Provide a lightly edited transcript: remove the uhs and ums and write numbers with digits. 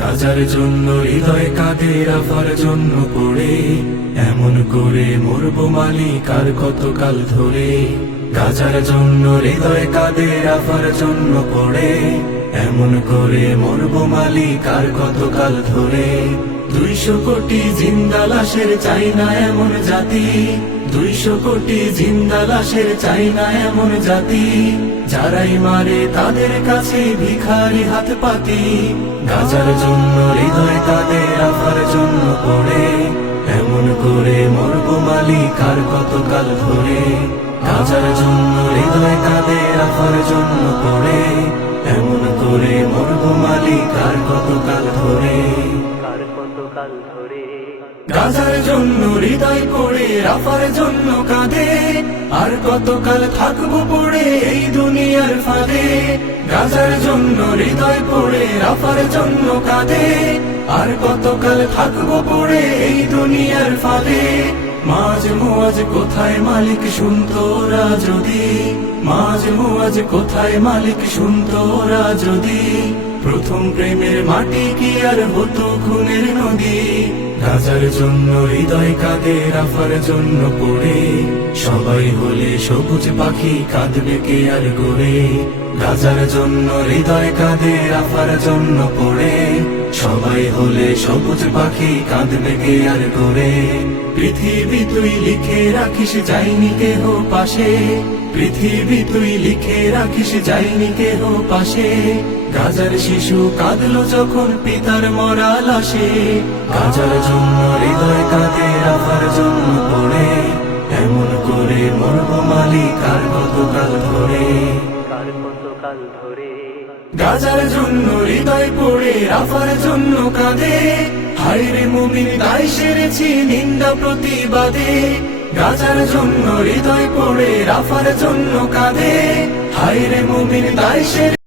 গাজার জন্য হৃদয় কাঁদে, রাফার জন্য পড়ে এমন করে মরবো মালিক আর কতকাল ধরে। গাজার জন্য হৃদয় কাঁদে, রাফার জন্য পড়ে এমন করে মরবো মালিক আর কতকাল ধরে। 200 কোটি জিন্দা লাশের চাই না এমন জাতি, 200 কোটি জিন্দা লাশের চাই না এমন জাতি, যারাই মারে তাদের কাছে ভিখারি হাত পাতি। গাজার জন্য হৃদয় কাঁদে, রাফার জন্য পড়ে এমন করে মরবো মালিক আর কতকাল ধরে। গাজার জন্য হৃদয় কাঁদে, রাফার জন্য পড়ে এমন করে মরবো মালিক আর কতকাল ধরে। গাজার জন্য হৃদয় পড়ে, রাফার জন্য কাঁদে, আর কতকাল থাকবো পড়ে এই দুনিয়ার ফাঁদে। গাজার জন্য হৃদয় পড়ে, রাফার জন্য কাঁদে, আর কতকাল থাকবো পড়ে এই দুনিয়ার ফাঁদে। মাঝ মুআজ কোথায় মালিক শুনতো ওরা যদি, মাঝ মুআজ কোথায় মালিক শুনতো ওরা যদি, প্রথম প্রেমের মাটি কি আর হতো খুনের নদী। গাজার জন্য হৃদয় কাঁদে, রাফার জন্য পড়ে সবাই হলে সবুজ পাখি, কাঁদবে কে আর গড়ে। গাজার জন্য হৃদয় কাঁদে, রাফার জন্য পড়ে সবাই হলে সবুজ পাখি, কাঁদবে কে আর গড়ে। পৃথিবী তুই লিখে রাখিস যাইনি কেহ পাশে, পৃথিবী তুই লিখে রাখিস যাইনি কেহ পাশে। গাজার শিশু কাঁদলো যখন পিতার মরা লাশে। গাজার জন্য হৃদয় কাঁদে, রাফার জন্য পড়ে এমন করে মরবো মালিক আর কতকাল ধরে। গাজার জন্য হৃদয় পড়ে, রাফার জন্য কাঁদে, হায়রে মুমিন দায় সেরেছি নিন্দা প্রতিবাদে। গাজার জন্য হৃদয় পড়ে, রাফার জন্য কাঁদে, হায়রে মুমিন দায় সেরে